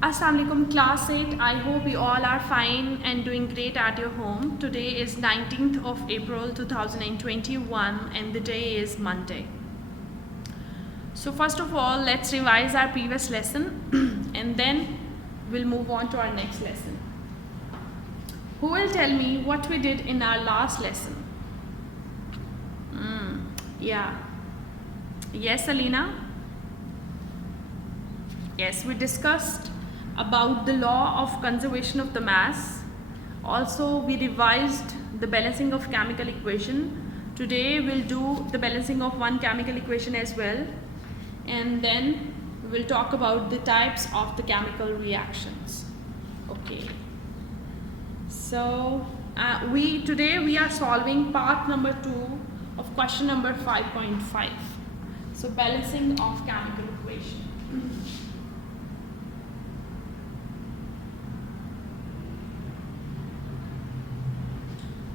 Assalamualaikum class 8. I hope you all are fine and doing great at your home. Today is 19th of April 2021 and the day is Monday. So first of all, let's revise our previous lesson and then we'll move on to our next lesson. Who will tell me what we did in our last lesson? Yeah. Yes, Alina? Yes, we discussed about the law of conservation of the mass. Also, we revised the balancing of chemical equation. Today, we'll do the balancing of one chemical equation as well. And then we'll talk about the types of the chemical reactions. Okay. So, today we are solving part number 2 of question number 5.5. So, balancing of chemical equation.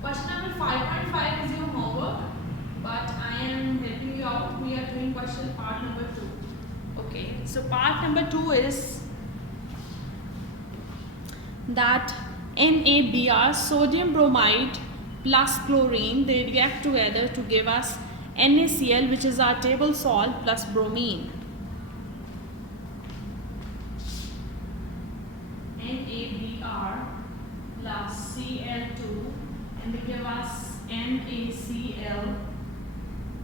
Question number 5.5 is your homework, but I am helping you out. We are doing question part number 2. Okay, so part number 2 is that NaBr, sodium bromide plus chlorine, they react together to give us NaCl, which is our table salt, plus bromine. NaBr plus Cl2, and they give us NaCl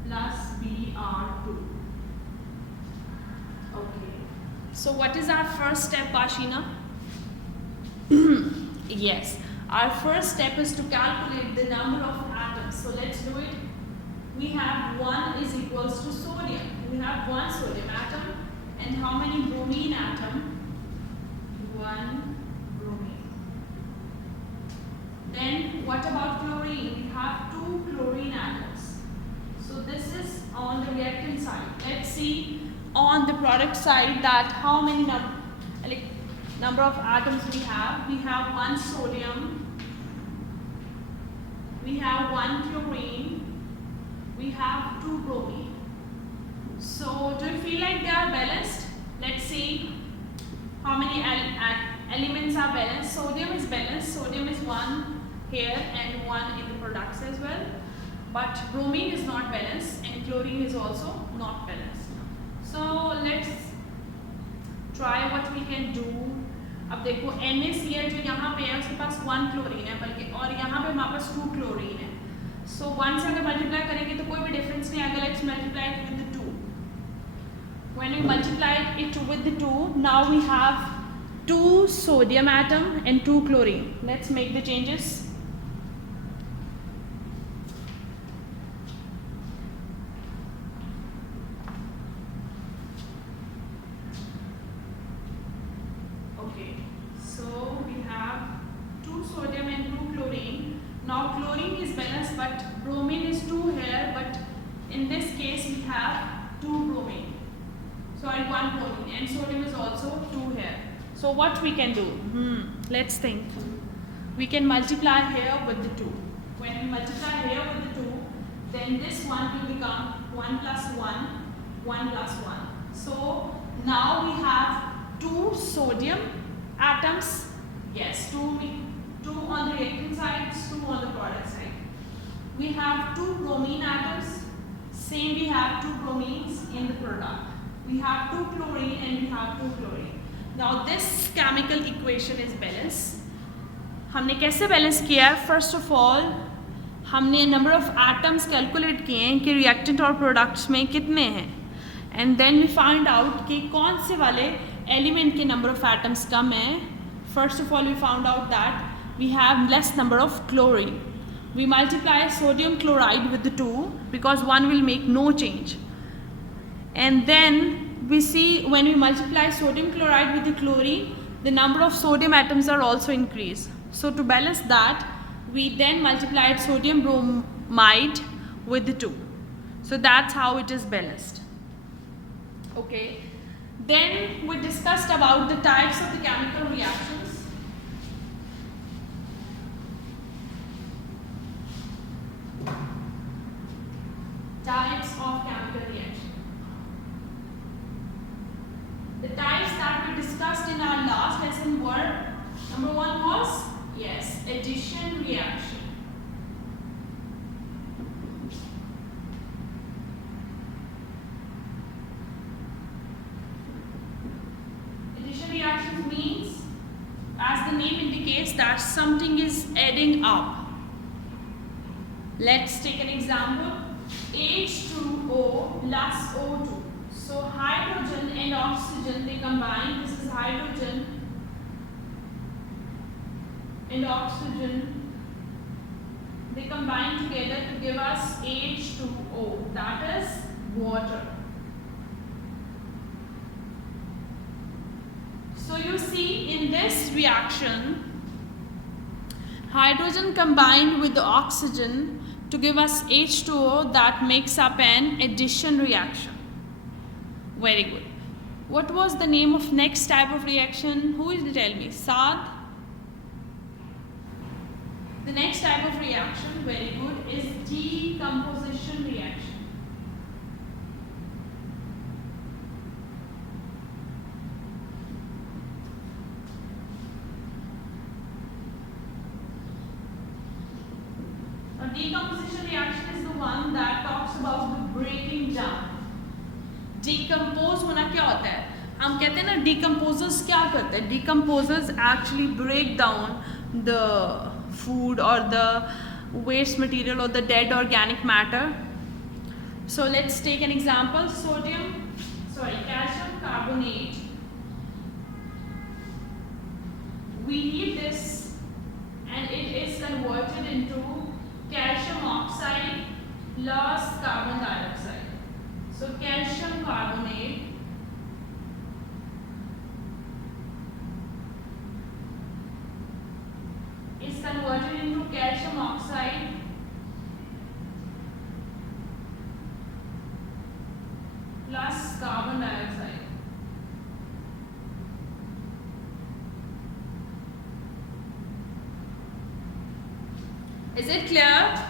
plus Br2. Okay. So what is our first step, Ashina? Yes. Our first step is to calculate the number of atoms. So let's do it. We have 1 is equals to sodium. We have 1 sodium atom. And how many bromine atom? 1 bromine. Then what about chlorine? We have 2 chlorine atoms. So this is on the reactant side. Let's see on the product side that how many number of atoms we have. We have 1 sodium. We have 1 chlorine. We have 2 bromine. So do you feel like they are balanced? Let's see how many elements are balanced. Sodium is balanced. Sodium is 1 here and 1 in the products as well. But bromine is not balanced and chlorine is also not balanced. So let's try what we can do. अब देखो NaCl जो यहाँ पे है उसके पास 1 chlorine है बल्कि और यहाँ पे हमारे पास 2 क्लोरीन है. So 1 से अगर मल्टीप्लाई करेंगे तो कोई भी डिफरेंस नहीं आएगा. Let's multiply it with the 2. When we multiply it with the 2, now we have 2 sodium atom and 2 chlorine. Let's make the changes. Okay, so we have 2 sodium and 2 chlorine. Now chlorine is balanced, but bromine is 2 here. But in this case, we have 2 bromine. Sorry, 1 bromine, and sodium is also 2 here. So what we can do? Let's think. We can multiply here with the 2. When we multiply here with the 2, then this one will become 1 plus 1, 1 plus 1. So now we have 2 sodium atoms. Yes, 2 on the reactant side, 2 on the product side. We have 2 bromine atoms. Same, we have 2 bromines in the product. We have 2 chlorine and we have 2 chlorine. Now this chemical equation is balanced. हमने कैसे balance किया है? First of all हमने number of atoms calculate किए हैं कि reactant और products में कितने हैं, and then we find out कि कौन से वाले एलिमेंट के नंबर ऑफ एटम्स कम हैं. First of all we found out that we have less number of chlorine. We multiply sodium chloride with the 2 because 1 will make no change. And then we see when we multiply sodium chloride with the chlorine, the number of sodium atoms are also increased. So to balance that, we then multiplied sodium bromide with the 2. So that's how it is balanced. Okay. Then we discussed about the types of the chemical reactions. Types of chemical reaction. The types that we discussed in our last Number one was, yes, addition reaction. Addition reaction means, as the name indicates, that something is adding up. Let's take an example. H2O plus O2. So hydrogen and oxygen, they combine. This is hydrogen and oxygen. They combine together to give us H2O, that is water. So you see, in this reaction, hydrogen combined with the oxygen to give us H2O, that makes up an addition reaction. Very good. What was the name of next type of reaction? Who will tell me? Saad? The next type of reaction, very good, is decomposition reaction. Decomposition reaction is the one that talks about the breaking down. Decompose होना क्या होता है? हम कहते हैं ना, decomposers क्या करते हैं? Decomposers actually break down the food or the waste material or the dead organic matter. So let's take an example. Calcium carbonate. We heat this and it is converted into calcium oxide plus carbon dioxide. So calcium carbonate is converted into calcium oxide plus carbon dioxide. Is it clear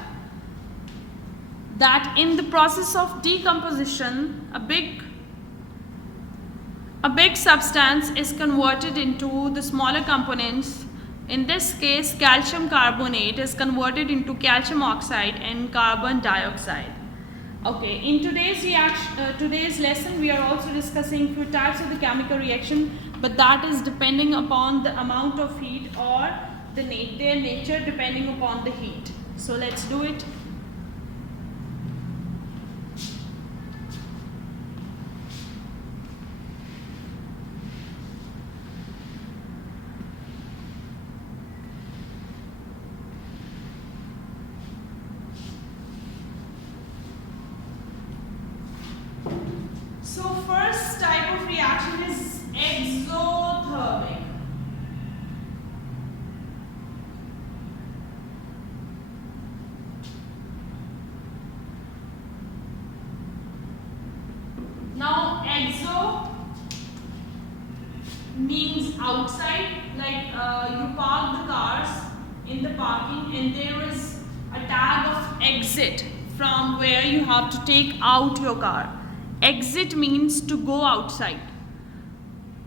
that in the process of decomposition, a big substance is converted into the smaller components? In this case, calcium carbonate is converted into calcium oxide and carbon dioxide. Okay, in today's lesson, we are also discussing few types of the chemical reaction, but that is depending upon the amount of heat or their nature depending upon the heat. So let's do it. So first type of reaction is exothermic. Now exo means outside, like you park the cars in the parking and there is a tag of exit from where you have to take out your car. Exit means to go outside.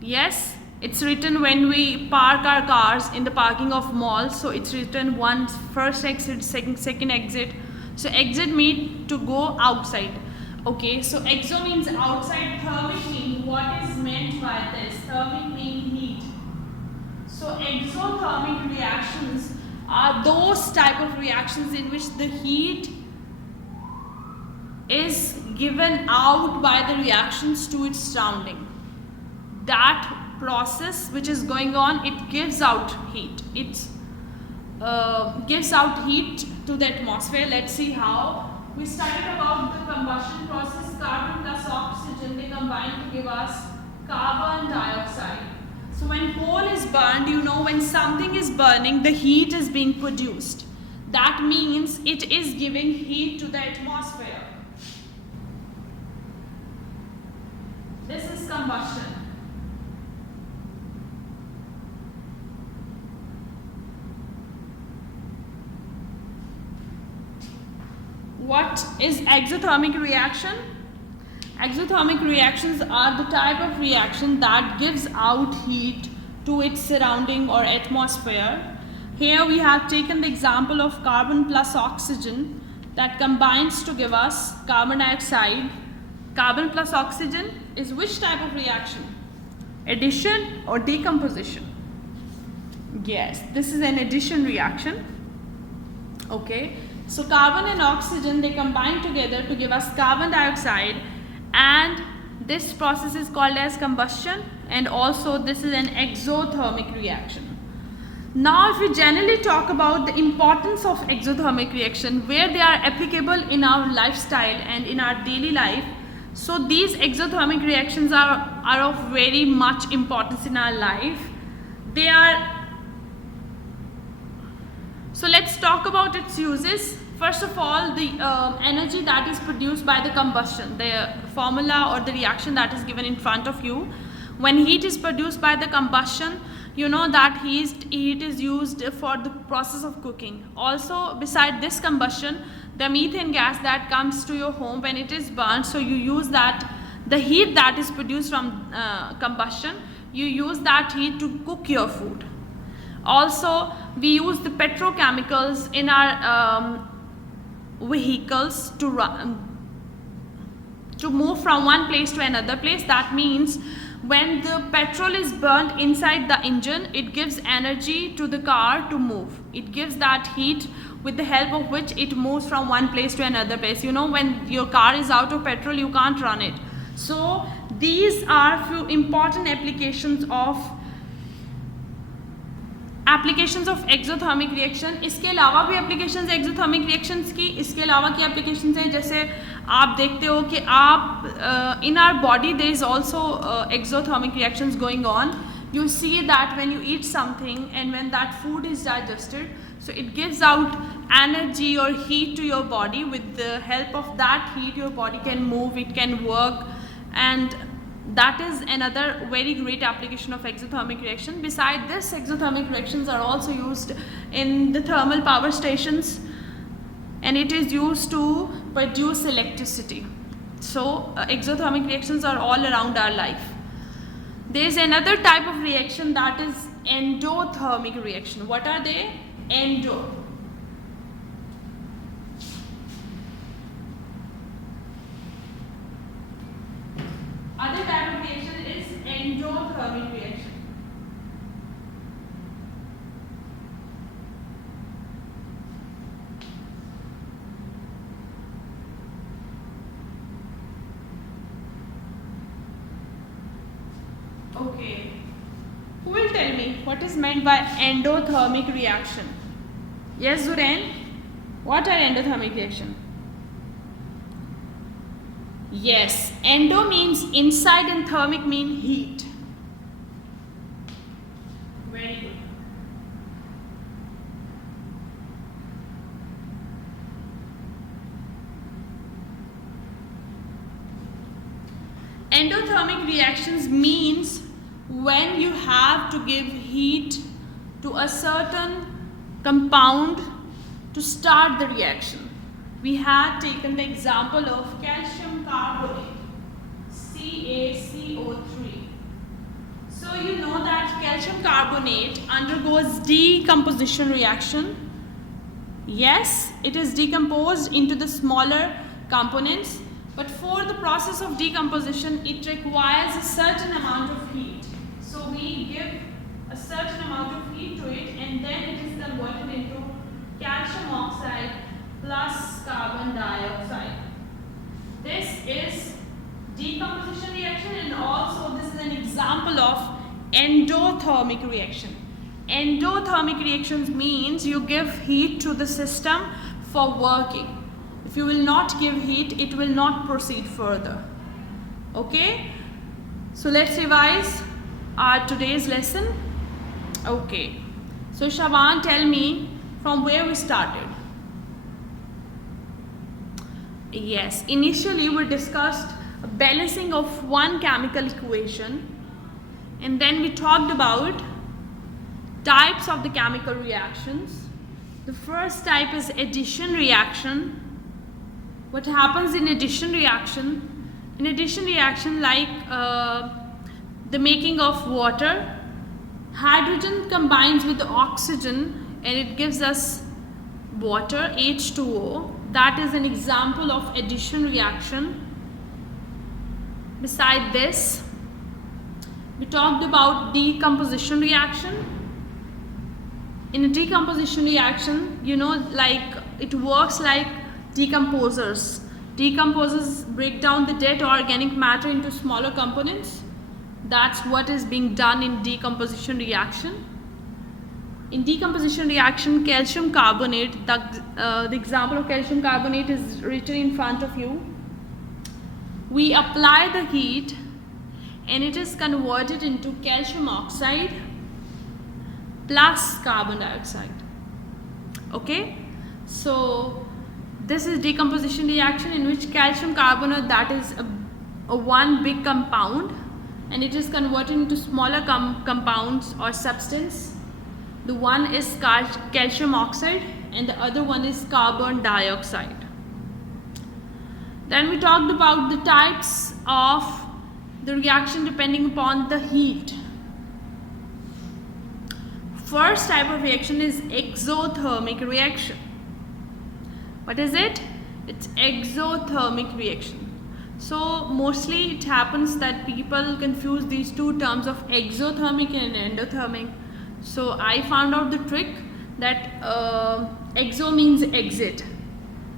Yes, it's written when we park our cars in the parking of malls. So it's written once, first exit, second exit. So exit means to go outside. Okay, so exo means outside. Thermic means, what is meant by this? Thermic means heat. So exothermic reactions are those type of reactions in which the heat is given out by the reactions to its surrounding. That process which is going on, it gives out heat. It gives out heat to the atmosphere. Let's see how. We studied about the combustion process. Carbon plus oxygen, they combine to give us carbon dioxide. So when coal is burned, you know, when something is burning, the heat is being produced. That means it is giving heat to the atmosphere. This is combustion. What is exothermic reaction? Exothermic reactions are the type of reaction that gives out heat to its surrounding or atmosphere. Here we have taken the example of carbon plus oxygen that combines to give us carbon dioxide. Carbon plus oxygen is which type of reaction? Addition or decomposition? Yes, this is an addition reaction. Okay, so carbon and oxygen, they combine together to give us carbon dioxide, and this process is called as combustion, and also this is an exothermic reaction. Now if we generally talk about the importance of exothermic reaction, where they are applicable in our lifestyle and in our daily life, so these exothermic reactions are of very much importance in our life. They are, so let's talk about its uses. First of all, the energy that is produced by the combustion, the formula or the reaction that is given in front of you. When heat is produced by the combustion, you know that heat is used for the process of cooking. Also, beside this combustion, the methane gas that comes to your home, when it is burnt, so you use that, the heat that is produced from combustion, you use that heat to cook your food. Also, we use the petrochemicals in our vehicles to move from one place to another place. That means when the petrol is burnt inside the engine, it gives energy to the car to move. It gives that heat with the help of which it moves from one place to another place. You know, when your car is out of petrol, you can't run it. So these are few important applications of exothermic reaction. इसके अलावा भी applications है exothermic reactions की. इसके अलावा की applications हैं, जैसे आप देखते हो कि आप in our body there is also exothermic reactions going on. You see that when you eat something and when that food is digested, so it gives out energy or heat to your body. With the help of that heat, your body can move, it can work, and that is another very great application of exothermic reaction. Beside this, exothermic reactions are also used in the thermal power stations, and it is used to produce electricity. So exothermic reactions are all around our life. There is another type of reaction, that is endothermic reaction. What are they? Endo. Other type of reaction is endothermic reaction. Okay. Who will tell me what is meant by endothermic reaction? Yes, Zurain? What are endothermic reaction? Yes, endo means inside and thermic mean heat. Very good. Endothermic reactions means when you have to give heat to a certain compound to start the reaction. We had taken the example of calcium carbonate, CaCO3. So you know that calcium carbonate undergoes decomposition reaction. Yes, it is decomposed into the smaller components, but for the process of decomposition, it requires a certain amount of heat. So we give a certain amount of heat to it, and then it is converted into calcium oxide plus carbon dioxide. This is decomposition reaction, and also this is an example of endothermic reaction. Endothermic reactions means you give heat to the system for working. If you will not give heat, it will not proceed further. Okay? So let's revise our today's lesson. Okay. So Shaban, tell me from where we started. Yes, initially we discussed balancing of one chemical equation, and then we talked about types of the chemical reactions. The first type is addition reaction. What happens in addition reaction? In addition reaction, like the making of water, Hydrogen combines with the oxygen and it gives us water, H2O. That is an example of addition reaction. Beside this, we talked about decomposition reaction. In a decomposition reaction, like it works like decomposers. Decomposers break down the dead organic matter into smaller components. That's what is being done in decomposition reaction. In decomposition reaction, calcium carbonate, the example of calcium carbonate is written in front of you. We apply the heat and it is converted into calcium oxide plus carbon dioxide. Okay, so this is decomposition reaction in which calcium carbonate, that is a one big compound, and it is converted into smaller compounds or substance. The one is calcium oxide and the other one is carbon dioxide. Then we talked about the types of the reaction depending upon the heat. First type of reaction is exothermic reaction. What is it? It's exothermic reaction. So mostly it happens that people confuse these two terms of exothermic and endothermic. So I found out the trick that exo means exit.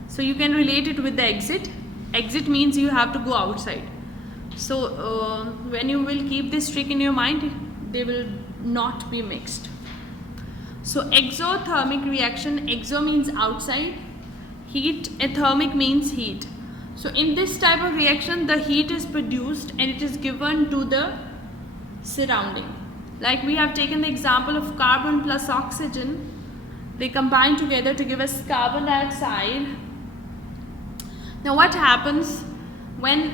So you can relate it with the exit. Exit means you have to go outside. So when you will keep this trick in your mind, they will not be mixed. So exothermic reaction, exo means outside, heat, thermic means heat. So in this type of reaction, the heat is produced and it is given to the surrounding. Like we have taken the example of carbon plus oxygen. They combine together to give us carbon dioxide. Now what happens when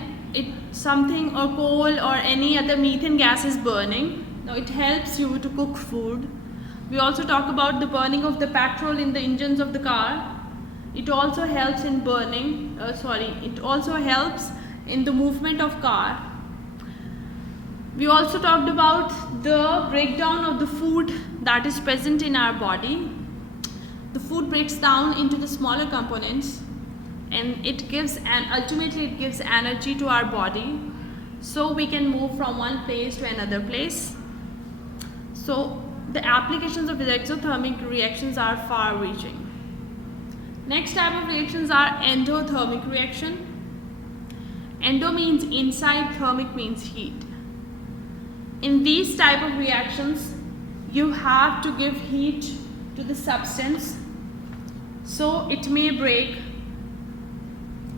something or coal or any other methane gas is burning? Now it helps you to cook food. We also talk about the burning of the petrol in the engines of the car. It also helps in it also helps in the movement of car. We also talked about the breakdown of the food that is present in our body. The food breaks down into the smaller components and ultimately it gives energy to our body, so we can move from one place to another place. So the applications of exothermic reactions are far reaching. Next type of reactions are endothermic reaction. Endo means inside, thermic means heat. In these type of reactions, you have to give heat to the substance so it may break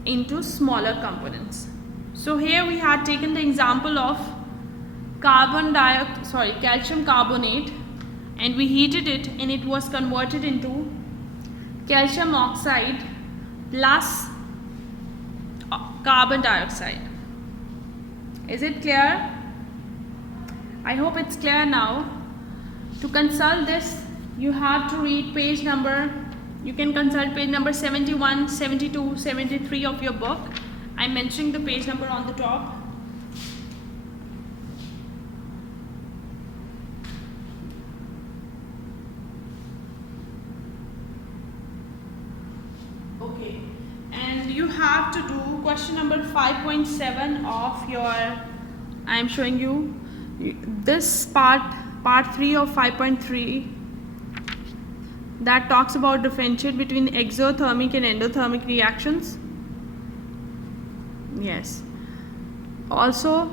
into smaller components. So here we had taken the example of calcium carbonate, and we heated it and it was converted into calcium oxide plus carbon dioxide. Is it clear? I hope it's clear now. To consult this, you have to read page number, you can consult page number 71, 72, 73 of your book. I'm mentioning the page number on the top. Okay, and you have to do question number 5.7 of your, I'm showing you this part 3 of 5.3, that talks about differentiate between exothermic and endothermic reactions. Yes. Also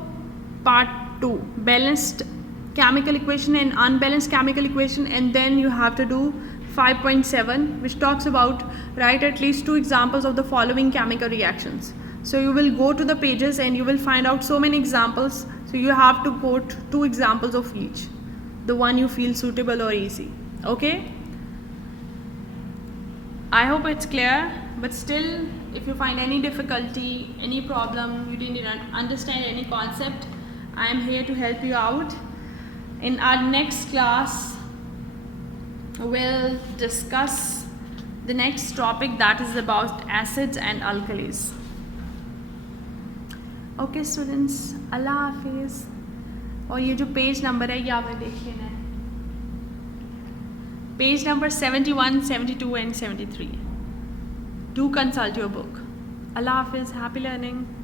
part 2, balanced chemical equation and unbalanced chemical equation, and then you have to do 5.7, which talks about write at least 2 examples of the following chemical reactions. So you will go to the pages and you will find out so many examples. So you have to quote 2 examples of each, the one you feel suitable or easy. Okay? I hope it's clear, but still, if you find any difficulty, any problem, you didn't understand any concept, I am here to help you out. In our next class, we'll discuss the next topic, that is about acids and alkalis. Okay students, Allah Hafiz. और ये जो page number है ये आपने देख लेना है. Page number 71, 72 and 73. Do consult your book. Allah Hafiz, happy learning.